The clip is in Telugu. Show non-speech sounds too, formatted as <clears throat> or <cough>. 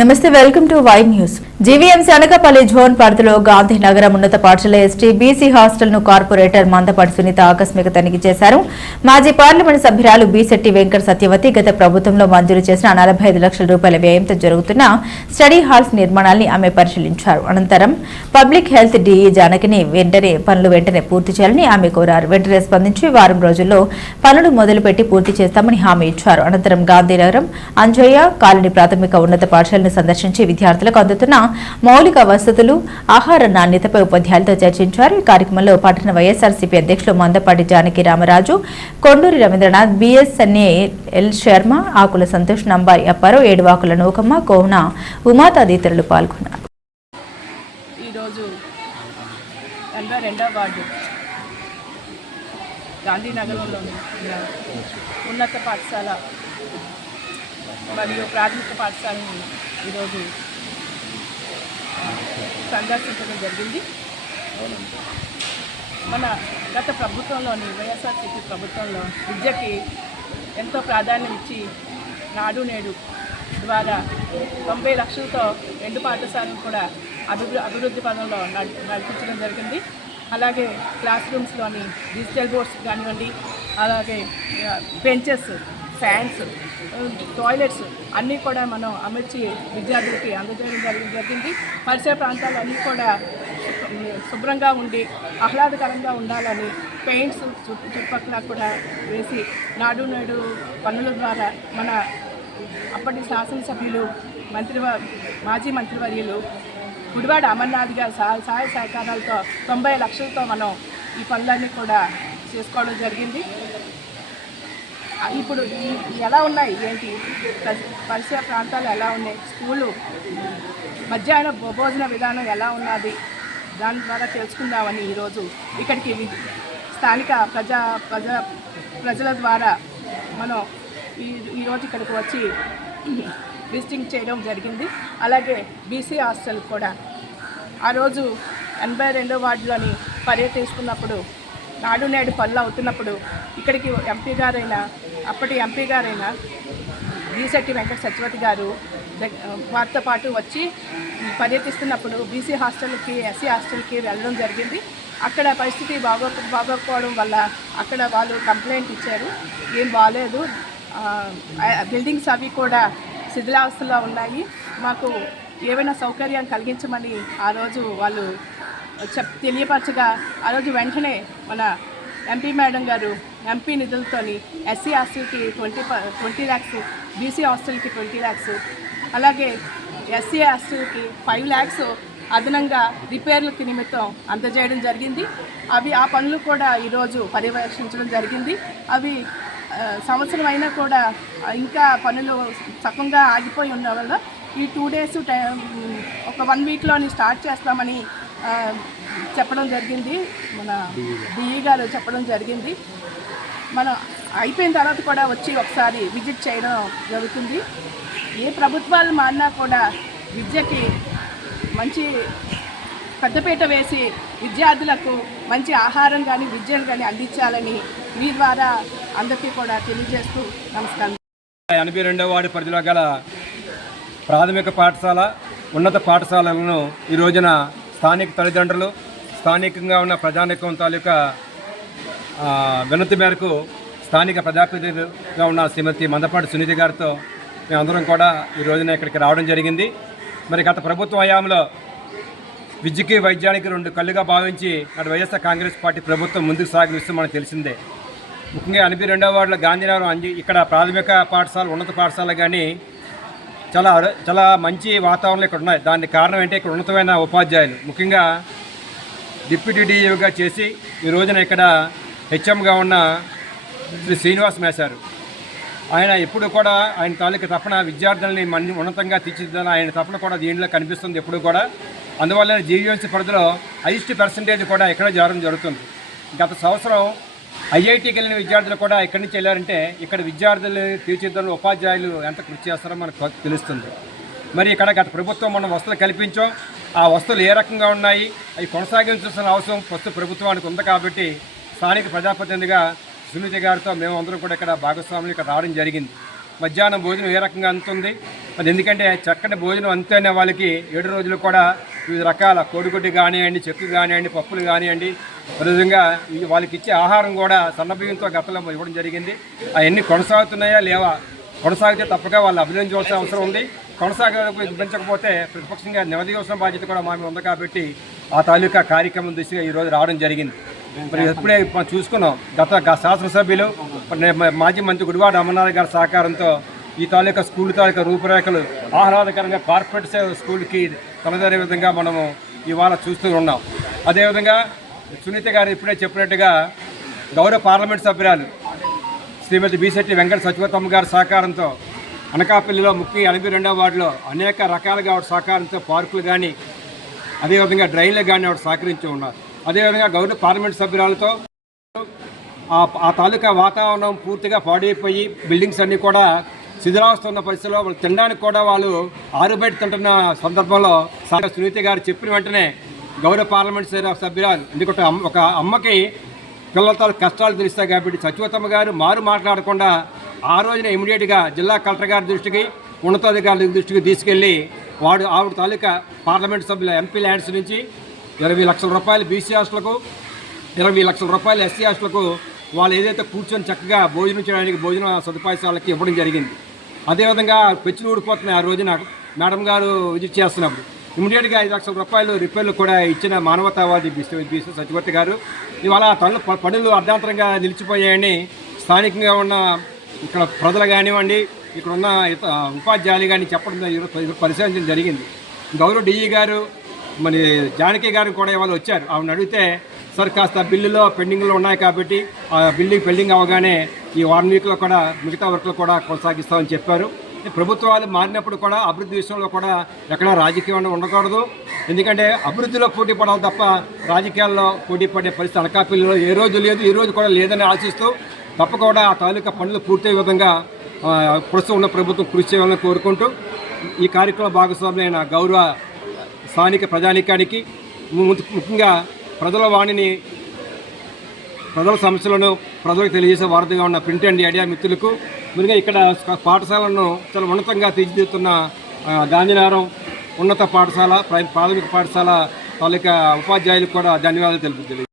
నమస్తే welcome to Y news. GVMC Anakapalli zone పరిధిలో గాంధీనగరం ఉన్నత పాఠశాల ఎస్టీ బీసీ హాస్టల్ను కార్పొరేటర్ మందపాటి సునీత ఆకస్మిక తనిఖీ చేశారు. మాజీ పార్లమెంట్ సభ్యురాలు బీశెట్టి వెంకట సత్యవతి గత ప్రభుత్వంలో మంజూరు చేసిన నలభై ఐదు లక్షల రూపాయల వ్యయంతో జరుగుతున్న స్టడీ హాల్స్ నిర్మాణాన్ని ఆమె పరిశీలించారు. అనంతరం పబ్లిక్ హెల్త్ డీఈ జానకిని వెంటనే పనులు వెంటనే పూర్తి చేయాలని ఆమె కోరారు. వెంటనే స్పందించి వారం రోజుల్లో పనులు మొదలుపెట్టి పూర్తి చేస్తామని హామీ ఇచ్చారు. అనంతరం గాంధీనగరం అంజయ్య కాలనీ ప్రాథమిక ఉన్నత పాఠశాల పాఠశాలను సందర్శించి విద్యార్థులకు అందుతున్న మౌలిక వసతులు ఆహార నాణ్యతపై ఉపాధ్యాయులతో చర్చించారు. ఈ కార్యక్రమంలో పట్టణ వైఎస్ఆర్సీపీ అధ్యక్షులు మందపాటి జానకి రామరాజు కొండూరి రవీంద్రనాథ్ బిఎస్ఎన్ఏ ఎల్ శర్మ ఆకుల సంతోష్ నంబారి అప్పారు ఏడువాకుల నూకమ్మ కోన ఉమా తదితరులు పాల్గొన్నారు. ఈరోజు వార్డు గాంధీనగరంలోని ఉన్నత పాఠశాల మరియు ప్రాథమిక పాఠశాలని ఈరోజు సందర్శించడం జరిగింది. మన గత ప్రభుత్వంలోని వైఎస్ఆర్సీపీ ప్రభుత్వంలో విద్యకి ఎంతో ప్రాధాన్యం ఇచ్చి నాడు నేడు ద్వారా తొంభై లక్షలతో రెండు పాఠశాలను కూడా అభివృద్ధి అభివృద్ధి పదంలో నడిపించడం జరిగింది. అలాగే క్లాస్ రూమ్స్లోని డిజిటల్ బోర్డ్స్ కానివ్వండి అలాగే బెంచెస్ ఫ్యాన్స్ టాయిలెట్స్ అన్నీ కూడా మనం అమర్చి విద్యార్థులకి అందజేయడం జరిగింది జరిగింది. పరిసర ప్రాంతాలు అన్నీ కూడా శుభ్రంగా ఉండి ఆహ్లాదకరంగా ఉండాలని పెయింట్స్ చుట్టూ చుట్టుపక్కల కూడా వేసి నాడు నేడు పనుల ద్వారా మన అప్పటి శాసనసభ్యులు మంత్రి మాజీ మంత్రివర్యులు గుడివాడ అమర్నాథ్ గారి సహాయ సహాయ సహకారాలతో తొంభై లక్షలతో మనం ఈ పనులన్నీ కూడా చేసుకోవడం జరిగింది. ఇప్పుడు ఎలా ఉన్నాయి? ఏంటి? పరి- పరిసర ప్రాంతాలు ఎలా ఉన్నాయి? స్కూలు మధ్యాహ్న భోజన విధానం ఎలా ఉన్నది? దాని ద్వారా తెలుసుకుందామని ఈరోజు ఇక్కడికి స్థానిక ప్రజా ప్రజా ప్రజల ద్వారా మనం ఈ ఈరోజు ఇక్కడికి వచ్చి <clears throat> విజిటింగ్ చేయడం జరిగింది. అలాగే బీసీ హాస్టల్ కూడా. ఆ రోజు ఎనభై రెండో వార్డులోని పర్యటిస్తున్నప్పుడు నాడు నేడు పనులు అవుతున్నప్పుడు ఇక్కడికి ఎంపీ గారైనా అప్పటి ఎంపీ గారైనా బీసెట్టి వెంకట సత్యవతి గారు వారితో పాటు వచ్చి పర్యటిస్తున్నప్పుడు బీసీ హాస్టల్కి ఎస్సీ హాస్టల్కి వెళ్ళడం జరిగింది. అక్కడ పరిస్థితి బాగో బాగోకపోవడం వల్ల అక్కడ వాళ్ళు కంప్లైంట్ ఇచ్చారు. ఏం బాగాలేదు బిల్డింగ్స్ అవి కూడా శిథిలావస్థలో ఉన్నాయి. మాకు ఏమైనా సౌకర్యం కలిగించమని ఆ రోజు వాళ్ళు చెప్ తెలియపరచగా ఆ రోజు వెంటనే మన ఎంపీ మేడం గారు ఎంపీ నిధులతోని ఎస్సీ హాస్టల్కి ట్వంటీ ట్వంటీ ల్యాక్స్ బీసీ హాస్టల్కి ట్వంటీ ల్యాక్స్ అలాగే ఎస్సీ హాస్టల్కి ఫైవ్ ల్యాక్స్ అదనంగా రిపేర్లకి నిమిత్తం అందజేయడం జరిగింది. అవి ఆ పనులు కూడా ఈరోజు పర్యవేక్షించడం జరిగింది. అవి సంవత్సరం అయినా కూడా ఇంకా పనులు సకంగా ఆగిపోయి ఉన్న వల్ల ఈ టూ డేస్ టైం ఒక వన్ వీక్లోని స్టార్ట్ చేస్తామని చెప్పడం జరిగింది. మన డిఈ గారు చెప్పడం జరిగింది. మనం అయిపోయిన తర్వాత కూడా వచ్చి ఒకసారి విజిట్ చేయడం జరుగుతుంది. ఏ ప్రభుత్వాలు మారినా కూడా విద్యకి మంచి పెద్దపీట వేసి విద్యార్థులకు మంచి ఆహారం కానీ విద్యను కానీ అందించాలని మీ ద్వారా అందరికీ కూడా తెలియజేస్తూ నమస్కారం. ఎనభై రెండవ వార్డు పరిధిలో గల ప్రాథమిక పాఠశాల ఉన్నత పాఠశాలలను ఈ రోజున స్థానిక తల్లిదండ్రులు స్థానికంగా ఉన్న ప్రజానికం తాలూకా వినతి మేరకు స్థానిక ప్రజాప్రతినిధిగా ఉన్న శ్రీమతి మందపాటి సునీతి గారితో మేమందరం కూడా ఈ రోజున ఇక్కడికి రావడం జరిగింది. మరి గత ప్రభుత్వ హయాంలో విద్యకి వైద్యానికి రెండు కళ్ళుగా భావించి అటు వైఎస్ఆర్ కాంగ్రెస్ పార్టీ ప్రభుత్వం ముందుకు సాగిన విషయం మనకు తెలిసిందే. ముఖ్యంగా ఎనభై రెండవ వార్డులో గాంధీనగరం అంజి ఇక్కడ ప్రాథమిక పాఠశాల ఉన్నత పాఠశాల కానీ చాలా చాలా మంచి వాతావరణం ఇక్కడ ఉన్నాయి. దానికి కారణం ఏంటి? ఇక్కడ ఉన్నతమైన ఉపాధ్యాయులు. ముఖ్యంగా డిప్యూటీ డీఈగా చేసి ఈ రోజున ఇక్కడ హెచ్ఎంగా ఉన్న శ్రీ శ్రీనివాస్ మేశారు. ఆయన ఎప్పుడు కూడా ఆయన తాలూకు తపన విద్యార్థులని మన్ని ఉన్నతంగా తీర్చిదిద్దాలని ఆయన తపన కూడా దీనిలో కనిపిస్తుంది ఎప్పుడు కూడా. అందువల్ల జీవీఎంసీ పరిధిలో హైయెస్ట్ పర్సంటేజ్ కూడా ఇక్కడ జరగడం జరుగుతుంది. గత సంవత్సరం ఐఐటికి వెళ్ళిన విద్యార్థులు కూడా ఇక్కడి నుంచి వెళ్ళారంటే ఇక్కడ విద్యార్థులు తీర్చిదిద్దాలని ఉపాధ్యాయులు ఎంత కృషి చేస్తారో మనకు తెలుస్తుంది. మరి ఇక్కడ గత ప్రభుత్వం మనం వసతులు కల్పించాం. ఆ వసతులు ఏ రకంగా ఉన్నాయి? అవి కొనసాగించాల్సిన అవసరం ప్రస్తుత ప్రభుత్వానికి ఉంది కాబట్టి స్థానిక ప్రజాప్రతినిధిగా సునీతి గారితో మేము అందరం కూడా ఇక్కడ భాగస్వాములు ఇక్కడ రావడం జరిగింది. మధ్యాహ్నం భోజనం ఏ రకంగా అందుతుంది? మరి ఎందుకంటే చక్కటి భోజనం అంతేనే వాళ్ళకి ఏడు రోజులు కూడా వివిధ రకాల కోడిగుడ్డు కానివ్వండి చెక్కు కానివ్వండి పప్పులు కానివ్వండి విధంగా వాళ్ళకి ఇచ్చే ఆహారం కూడా సన్నబియ్యంతో గతంలో ఇవ్వడం జరిగింది. అవన్నీ కొనసాగుతున్నాయా లేవా? కొనసాగితే తప్పక వాళ్ళు అభినందించవలసిన అవసరం ఉంది. కొనసాగించకపోతే ప్రతిపక్షంగా నిలదీయవలసిన బాధ్యత కూడా మా మీద ఉంది కాబట్టి ఆ తాలూకా కార్యక్రమం దిశగా ఈరోజు రావడం జరిగింది. మరి ఎప్పుడే మనం చూసుకున్నాం గత గ- శాసనసభ్యులు మాజీ మంత్రి గుడివాడ అమర్నాథ్ గారి సహకారంతో ఈ తాలూకా స్కూల్ తాలూకా రూపురేఖలు ఆహ్లాదకరంగా కార్పొరేట్ సేవ స్కూల్కి తలదరే విధంగా మనము ఇవాళ చూస్తూ ఉన్నాం. అదేవిధంగా సునీత గారు ఇప్పుడే చెప్పినట్టుగా గౌరవ పార్లమెంట్ సభ్యురాలు శ్రీమతి బీశెట్టి వెంకట సత్యవతమ్మ గారి సహకారంతో అనకాపల్లిలో ముఖ్య ఎనభై రెండవ వార్డులో అనేక రకాలుగా ఆవిడ సహకారంతో పార్కులు కానీ అదేవిధంగా డ్రైన్లు కానీ ఆవిడ సహకరించి ఉన్నారు. అదేవిధంగా గౌరవ పార్లమెంట్ సభ్యురాలతో ఆ తాలూకా వాతావరణం పూర్తిగా పాడైపోయి బిల్డింగ్స్ అన్నీ కూడా శిథిలావస్థ ఉన్న పరిస్థితిలో వాళ్ళు తినడానికి కూడా వాళ్ళు ఆరుబయట తింటున్న సందర్భంలో సార్ సునీత గారు చెప్పిన వెంటనే గౌరవ పార్లమెంట్ సభ్యురాలు ఎందుకంటే అమ్మ- ఒక అమ్మకి పిల్లలతో కష్టాలు తెలుస్తాయి కాబట్టి సచివతమ్మ గారు మారు మాట్లాడకుండా ఆ రోజున ఇమీడియట్గా జిల్లా కలెక్టర్ గారి దృష్టికి ఉన్నతాధికారుల దృష్టికి తీసుకెళ్ళి వాడు ఆవిడ తాలూకా పార్లమెంట్ సభ్యుల ఎంపీ ల్యాండ్స్ నుంచి ఇరవై లక్షల రూపాయలు బీసీ హాస్టల్కు ఇరవై లక్షల రూపాయలు ఎస్సీ హాస్టల్కు వాళ్ళు ఏదైతే కూర్చొని చక్కగా భోజనం చేయడానికి భోజన సదుపాయాలకి ఇవ్వడం జరిగింది. అదేవిధంగా పెచ్చులు ఊడిపోతున్నాయి ఆ రోజున మేడం గారు విజిట్ చేస్తున్నప్పుడు. ఇమీడియట్గా ఐదు లక్షల రూపాయలు రిపేర్లు కూడా ఇచ్చిన మానవతావాది బీసీ సత్యవర్తి గారు. ఇవాళ తను పనులు అర్ధాంతరంగా నిలిచిపోయాయని స్థానికంగా ఉన్న ఇక్కడ ప్రజలు కానివ్వండి ఇక్కడ ఉన్న ఉపాధ్యాయులు కానీ చెప్పడం పరిశీలించడం జరిగింది. గౌరవ డిఈ గారు మరి జానకి గారు కూడా ఇవాళ వచ్చారు. ఆవిడ అడిగితే సార్ కాస్త బిల్లులో పెండింగ్లో ఉన్నాయి కాబట్టి ఆ బిల్డింగ్ పెండింగ్ అవ్వగానే ఈ వన్ వీక్లో కూడా మిగతా వర్క్లు కూడా కొనసాగిస్తామని చెప్పారు. ప్రభుత్వాలు మారినప్పుడు కూడా అభివృద్ధి విషయంలో కూడా ఎక్కడా రాజకీయం ఉండకూడదు. ఎందుకంటే అభివృద్ధిలో పోటీ పడాలి తప్ప రాజకీయాల్లో పోటీ పడే పరిస్థితి అనకాపల్లిలో ఏ రోజు లేదు ఈ రోజు కూడా లేదని ఆశిస్తూ తప్పకుండా ఆ తాలూకా పనులు పూర్తయ్యే విధంగా ప్రస్తుతం ఉన్న ప్రభుత్వం కృషి చేయాలని కోరుకుంటూ ఈ కార్యక్రమ భాగస్వామ్యమైన గౌరవ స్థానిక ప్రజానీకానికి ముఖ్యంగా ప్రజల వాణిని ప్రజల సమస్యలను ప్రజలకు తెలియజేసే వారధిగా ఉన్న ప్రింట్ అండ్ ఐడియా మిత్రులకు ముఖ్యంగా ఇక్కడ పాఠశాలను చాలా ఉన్నతంగా తీర్చిదిద్దుతున్న గాంధీనగరం ఉన్నత పాఠశాల ప్రాథమిక పాఠశాల తాలూకా ఉపాధ్యాయులకు కూడా ధన్యవాదాలు తెలుపుతుంది